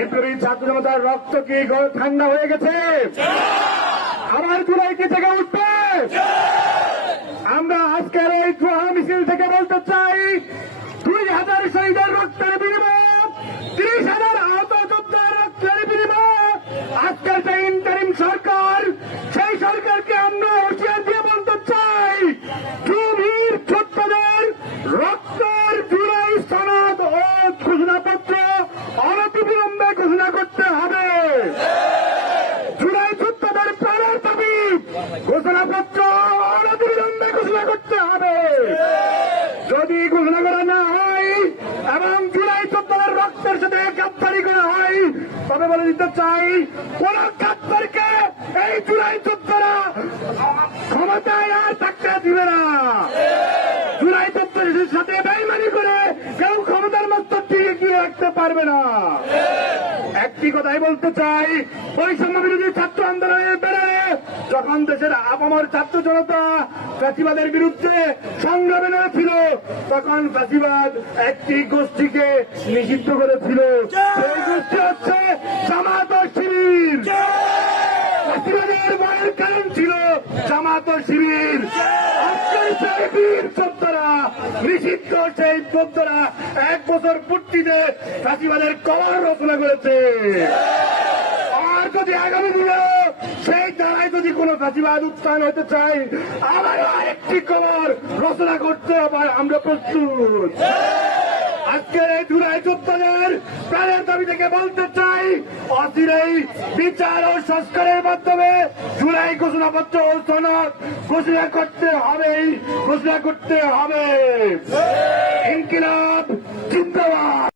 বিপ্লবী ছাত্র জনতার রক্ত কি ঠান্ডা হয়ে গেছে? আবার জুলাই কি থেকে উঠবে? আমরা আজকের এই মিছিল থেকে বলতে চাই, 2000 শহীদের রক্তের বিনিময়ে, 30,000 আহত যোদ্ধার রক্তের বিনিময়ে আজকের যে ইন্টারিম সরকার, সেই সরকারকে আমরা হুঁশিয়ার দিয়ে বলতে চাই, জুবির ছোট্টদের রক্তের জুলাই সনদ ও ঘোষণাপত্র অনতিবিলম্বে ঘোষণা করতে হবে। জুলাই ছোট্টদের প্রাণের দাবি ঘোষণাপত্র অনতিবিলম্বে ঘোষণা করতে হবে। যদি ঘোষণা করা না হয় এবং জুলাই ছোট্টদের রক্তের সাথে গাদ্দারি করা হয়, তবে বলে দিতে চাই, কোন গাদ্দারকে এই জুলাই ছোট্টরা ক্ষমতায় আর থাকতে দিবে না। জুলাই ছোট্টদের সাথে বেইমানি করে কেউ ক্ষমতার মস্তক দিয়ে গিয়ে রাখতে পারবে না। একটি কথাই বলতে চাই, বৈষম্য বিরোধী ছাত্র আন্দোলনের বেড়ে যখন দেশের আপামর ছাত্র জনতা ফ্যাসিবাদের বিরুদ্ধে সংগ্রামে নেমেছিল, তখন ফ্যাসিবাদ একটি গোষ্ঠীকে নিষিদ্ধ করেছিল। সেই গোষ্ঠী হচ্ছে জামাত ও শিবির। ফ্যাসিবাদের বয়ের কারণ ছিল জামাত ও শিবির। আজকের সেই বীর যোদ্ধারা, নিষিদ্ধ সেই যোদ্ধারা 1 বছর পূর্তিতে ফ্যাসিবাদের কবর রচনা করেছে। আর যদি আগামী দিনে সেই দ্বারাই যদি কোন ফ্যাসিবাদ উত্থান হতে চাই, আবারও আরেকটি কবর রচনা করতে হবে। আমরা প্রস্তুত। আজকের এই জুলাই যোদ্ধাদের প্রাণের দাবি থেকে বলতে চাই, অচিরেই বিচার ও সংস্কারের মাধ্যমে জুলাই ঘোষণাপত্র ও সনদ ঘোষণা করতে হবে। ইনকিলাব জিন্দাবাদ।